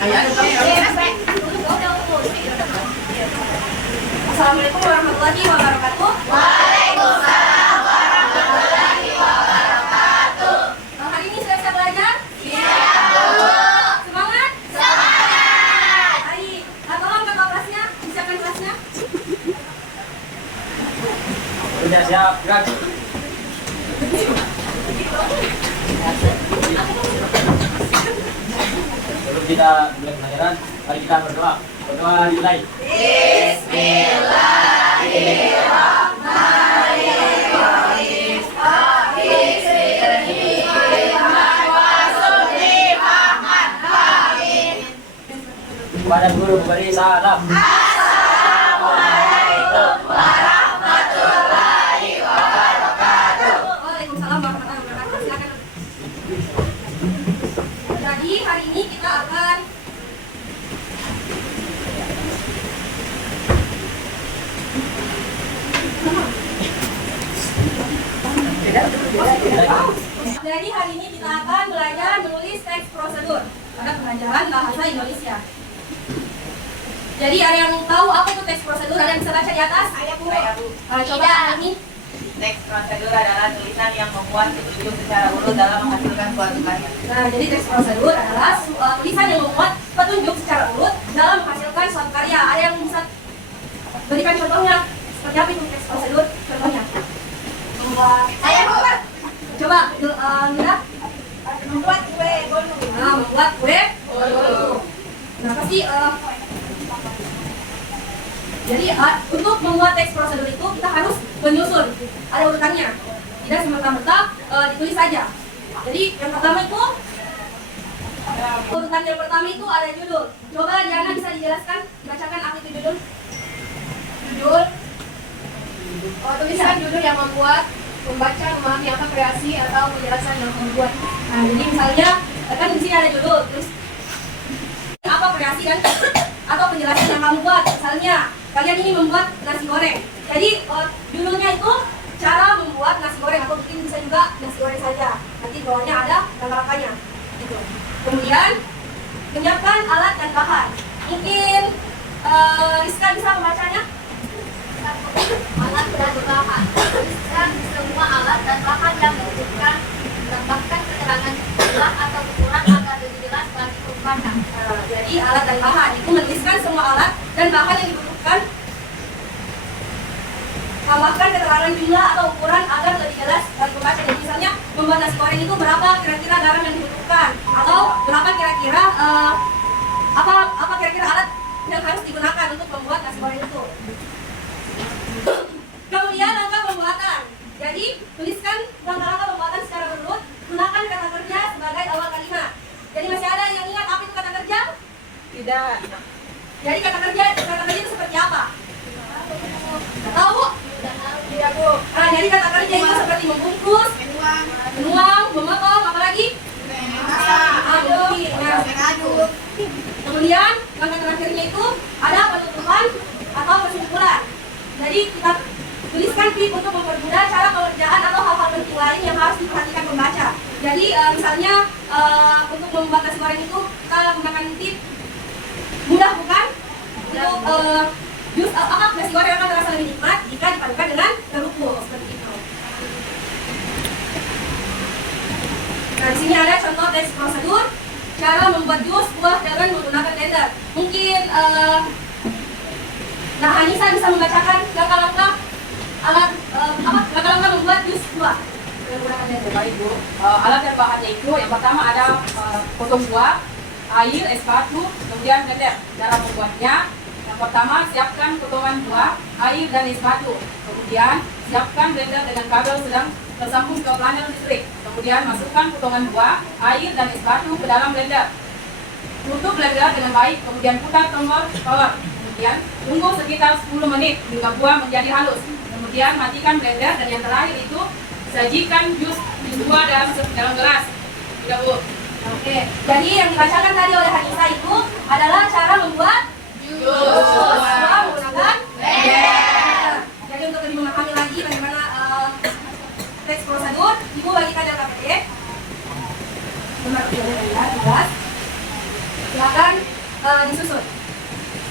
Assalamualaikum warahmatullahi wabarakatuh. Waalaikumsalam warahmatullahi wabarakatuh. Hari ini sudah bisa belajar? Siap, Bu. Semangat? Semangat. Hari, tolong kakak kelasnya, siapkan kelasnya. Sudah siap, gerak. Sebelum kita mulai pelajaran, mari kita berdoa. Berdoa dimulai. Bismillahirrahmanirrahim. Kepada guru beri salam. Assalamualaikum warahmatullahi wabarakatuh. Waalaikumsalam warahmatullahi wabarakatuh. Silakan. Jadi hari ini kita akan belajar menulis teks prosedur pada pelajaran bahasa Indonesia. Jadi ada yang tahu apa itu teks prosedur? Ada yang bisa baca di atas? Saya Bu. Coba ini. Teks prosedur adalah tulisan yang membuat petunjuk secara urut dalam menghasilkan suatu karya. Nah, jadi teks prosedur adalah tulisan yang membuat petunjuk secara urut dalam menghasilkan suatu karya. Ada yang bisa berikan contohnya? Seperti apa itu teks prosedur? Contohnya? Saya Bu. Coba, Mira. Membuat kue bolu. Nah, membuat kue bolu. Nah, pasti jadi untuk membuat teks prosedur itu kita harus menyusun, ada urutannya, tidak semerta-merta ditulis saja. Jadi yang pertama itu urutan yang pertama itu ada judul. Coba Diana bisa dijelaskan, bacakan apa itu judul? Judul tulisan judul yang membuat pembaca memahami apa kreasi atau penjelasan yang membuat. Nah, jadi misalnya kan di sini ada judul, terus apa kreasi dan atau penjelasan yang kamu buat. Misalnya kalian ini membuat nasi goreng. Jadi judulnya itu cara membuat nasi goreng, atau mungkin bisa juga nasi goreng saja. Nanti di bawahnya ada langkah-langkahnya. Gitu. Kemudian menyiapkan alat dan bahan. Mungkin Rizka bisa membacanya. Alat dan bahan. Tuliskan semua alat dan bahan yang dibutuhkan, tambahkan keterangan jumlah atau ukuran agar lebih jelas bagi pembaca. Jadi alat dan bahan itu menuliskan semua alat dan bahan yang dibutuhkan, tambahkan keterangan jumlah atau ukuran agar lebih jelas bagi pembaca. Jadi misalnya membuat nasi goreng itu berapa kira-kira garam yang dibutuhkan, atau berapa kira-kira apa kira-kira alat yang harus digunakan untuk membuat nasi goreng itu. Kemudian langkah pembuatan. Jadi tuliskan langkah-langkah pembuatan secara berurut. Gunakan kata kerja sebagai awal kalimat. Jadi masih ada yang ingat apa itu kata kerja? Tidak. Jadi kata kerja itu seperti apa? Nggak tahu, Bu? Tidak, Bu. Nah, jadi kata kerja itu seperti membungkus, menuang, memotong, apa lagi? Aduk. Nah, kemudian langkah terakhirnya itu ada penutupan atau kesimpulan. Jadi kita tuliskan tip untuk mempermudah cara pengerjaan atau hal-hal penting lain yang harus diperhatikan pembaca. Jadi misalnya untuk membuat nasi goreng itu kita menggunakan tip mudah, bukan? Untuk nasi goreng akan terasa lebih nikmat jika dipadukan dengan kerupuk seperti itu. Nah, di sini ada contoh teks prosedur cara membuat jus buah dengan menggunakan blender. Mungkin Anissa bisa membacakan langkah-langkah langkah-langkah membuat jus buah menggunakan blender. Baik, Bu. Alat dan bahannya itu yang pertama ada potong buah, air, es batu, kemudian blender. Cara membuatnya, yang pertama siapkan potongan buah, air dan es batu. Kemudian siapkan blender dengan kabel sedang tersambung ke panel listrik. Kemudian masukkan potongan buah, air dan es batu ke dalam blender. Tutup blender dengan baik, kemudian putar tombol power. Kemudian tunggu sekitar 10 menit hingga buah menjadi halus. Kemudian matikan blender, dan yang terakhir itu sajikan jus buah dalam gelas. Tidak, Bu? Oke, jadi yang dibacakan tadi oleh Hanisa itu adalah cara membuat jus buah menggunakan blender. Jadi untuk lebih memahami lagi bagaimana teks prosedur, Ibu bagikan yang KPD. Nomor 13. Silakan disusun,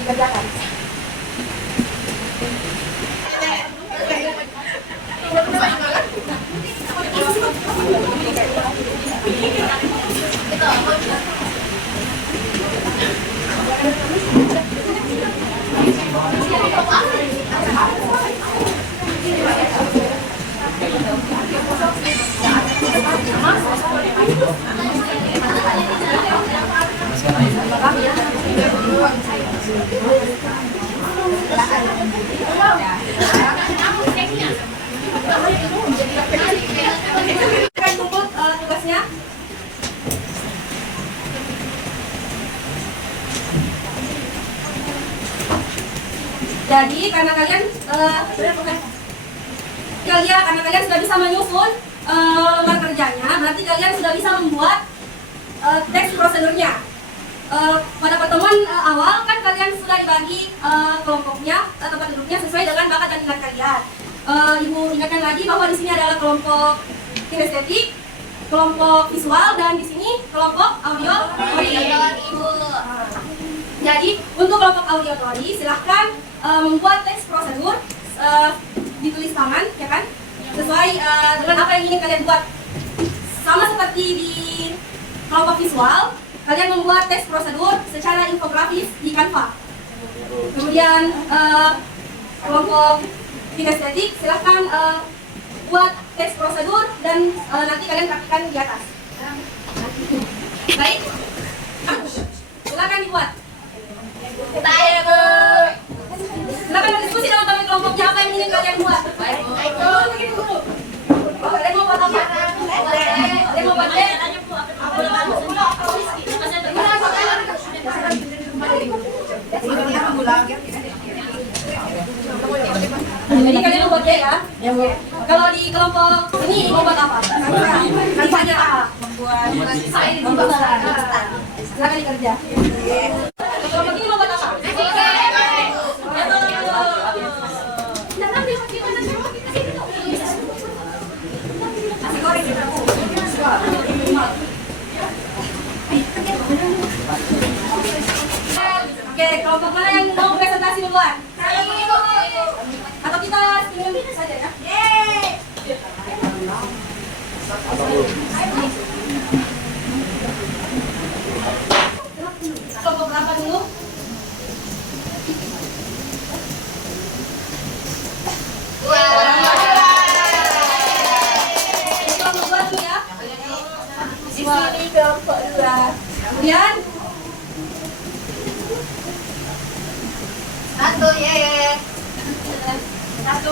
dikerjakan. Kan kumpul tugasnya. Jadi karena kalian karena kalian sudah bisa menyusun lembar kerjanya, berarti kalian sudah bisa membuat teks prosedurnya. Pada pertemuan awal kan kalian sudah dibagi kelompoknya, tempat duduknya sesuai dengan bakat dan minat kalian. Ibu ingatkan lagi bahwa di sini adalah kelompok kinestetik, kelompok visual, dan di sini kelompok audiotori. Jadi untuk kelompok audiotori silahkan membuat teks prosedur, ditulis tangan, ya kan? Sesuai dengan apa yang ingin kalian buat. Sama seperti di kelompok visual, kalian membuat teks prosedur secara infografis di Canva. Kemudian kelompok kinestetik silahkan buat teks prosedur dan nanti kalian praktikkan di atas. Baik, silahkan dibuat. Baik, Bu. Silakan berdiskusi dalam kami kelompoknya apa yang ingin kalian buat. Baik, kalian mau buat apa? Kalian mau buat Jadi kalian mau buat ya? Kalau di kelompok ini mau buat apa? Misalnya apa? Membuat silakan dikerja. Kelompok ini mau buat apa? Oke, kelompok mana yang mau presentasi duluan? Atau kita tinggal saja ya? Kelompok berapa dulu? Kelompok 2 dulu ya? Di sini kelompok 2. Kemudian Satu, ye. satu.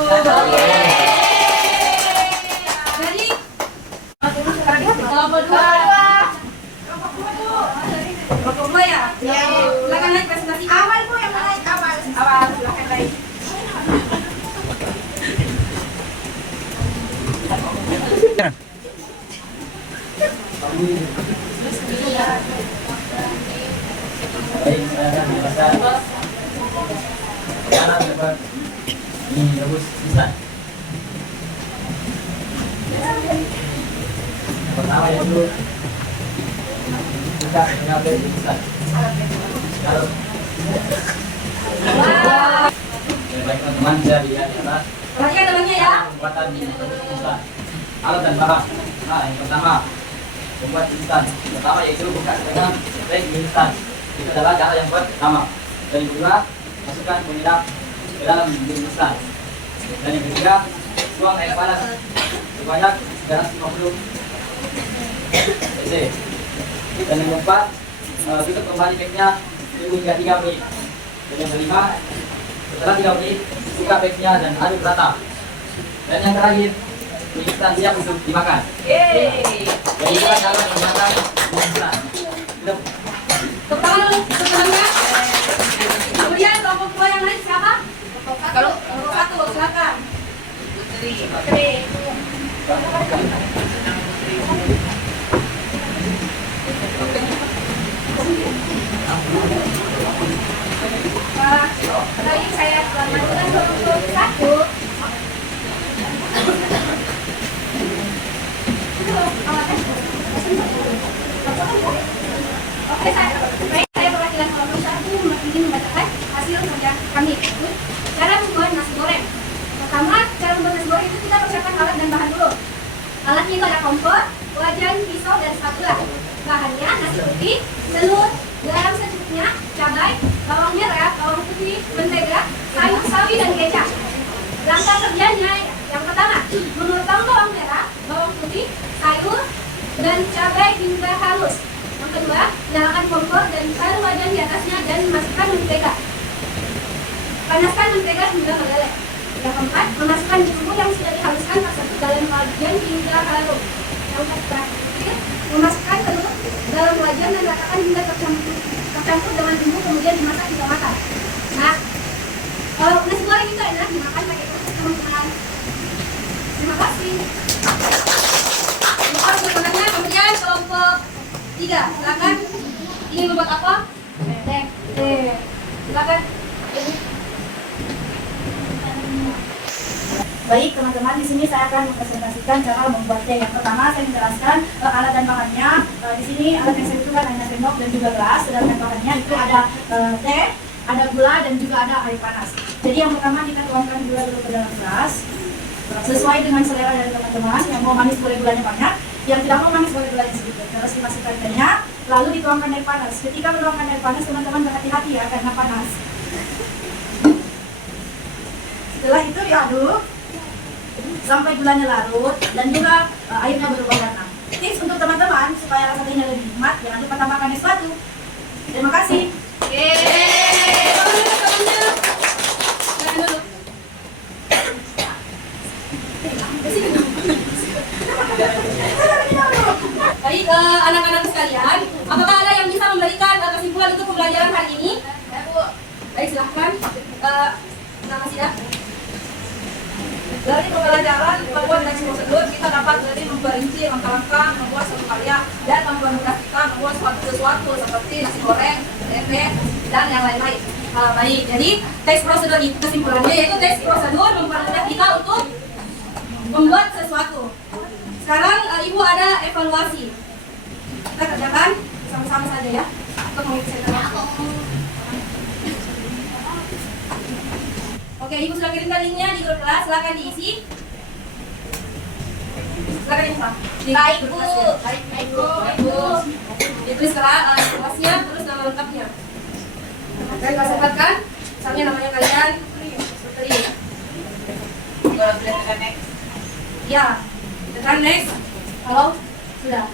Jadi kelompok 2. Kelompok 2 ya? Silakan naik presentasi. Awal Bu yang naik awal. Awal, silakan naik. Baik, saya akan membacakan kanan depan ini rebus instan. Pertama yaitu buka mengambil instan. Kalau baik teman-teman, saya lihat di atas Perhatikan temannya ya. pembuatan instan. Alat dan bahan. Nah, yang pertama membuat instan. Pertama yaitu buka dengan teh instan. Itu adalah cara yang pertama. Dan yang kedua, masukkan penyedap ke dalam mie instan. Dan yang ketiga, tuang air panas sebanyak 350 cc. Dan yang keempat, tutup kembali packnya tunggu hingga 3 menit. Dan yang kelima, setelah 3 menit, buka packnya dan aduk rata. Dan yang terakhir, mie instan siap untuk dimakan. Jadi itulah cara menggunakan mie instan. Tepuk tangan dulu, tepuk tangannya. Kemudian kelompok 2 yang lain siapa? Kelompok 1, silakan. Putri. Baik, saya selamatkan kelompok 1. Oke, saya perhatikan kelompok 1. kompor, wajan, pisau, dan spatula. Bahannya nasi putih, telur, garam secukupnya, cabai, bawang merah, bawang putih, mentega, sayur sawi, dan kecap. Langkah kerjanya yang pertama, memotong bawang merah, bawang putih, sayur, dan cabai hingga halus. Yang kedua, nyalakan kompor dan taruh wajan di atasnya dan masukkan mentega. Panaskan mentega hingga meleleh. Yang keempat, memasukkan bumbu yang sudah dihaluskan tersebut dalam wajan hingga halus. Yang terakhir, memasukkan telur dalam wajan dan ratakan hingga tercampur dengan bumbu, kemudian dimasak hingga matang. Nah, kalau nasi goreng itu enak dimakan pakai kerupuk, teman-teman. Terima kasih. Sebenarnya kemudian kelompok 3, silakan. Ini membuat apa? Teh. Silakan. Baik teman-teman, di sini saya akan mempresentasikan cara membuatnya. Yang pertama saya menjelaskan alat dan bahannya. Di sini alat yang saya butuhkan hanya sendok dan juga gelas. Sedangkan bahannya itu ada teh, ada gula dan juga ada air panas. Jadi yang pertama kita tuangkan gula dulu ke dalam gelas. Sesuai dengan selera dari teman-teman. Yang mau manis boleh gulanya banyak, yang tidak mau manis boleh gulanya sedikit. Terus dimasukkan tehnya, lalu dituangkan air panas. Ketika menuangkan air panas, teman-teman berhati-hati ya karena panas. Setelah itu diaduk sampai gulanya larut dan juga airnya berubah warna. Tips untuk teman-teman supaya rasa tehnya lebih nikmat, jangan lupa tambahkan es batu. Terima kasih. Baik, anak-anak sekalian, apakah ada yang bisa memberikan kesimpulan untuk pembelajaran hari ini? Baik, silahkan. Nama Sida. Dari pembelajaran membuat teks prosedur, kita dapat jadi memperinci langkah-langkah membuat suatu karya dan mempermudah kita membuat sesuatu seperti nasi goreng, tempe, dan yang lain-lain. Baik, jadi teks prosedur itu kesimpulannya yaitu teks prosedur mempermudah kita untuk membuat sesuatu. Sekarang Ibu ada evaluasi. Kita kerjakan sama-sama saja ya untuk mengisi senternya. Oke, Ibu sudah kirimkan linknya di grup kelas, silakan diisi. Silakan Ibu. Baik, Bu. Baik, Bu. Ditulis kelasnya, terus nama lengkapnya. Dan kalau sebutkan, misalnya namanya kalian Putri. Kalau sudah tekan next, Ya, tekan next. Kalau sudah.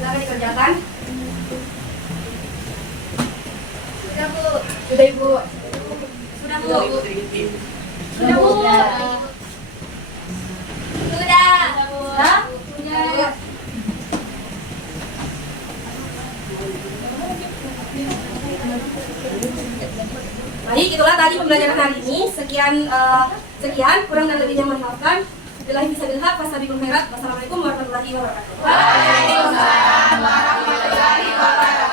Silakan dikerjakan. Sudah, Bu. Sudah Ibu. Sudah Bu. Sudah Bu. Sudah. Sudah. Sudah. Baik, itulah tadi pembelajaran hari ini. Sekian, kurang dan lebihnya mohon maafkan. Billahi fisabilillah, wassalamualaikum warahmatullahi wabarakatuh. Waalaikumsalam warahmatullahi wabarakatuh.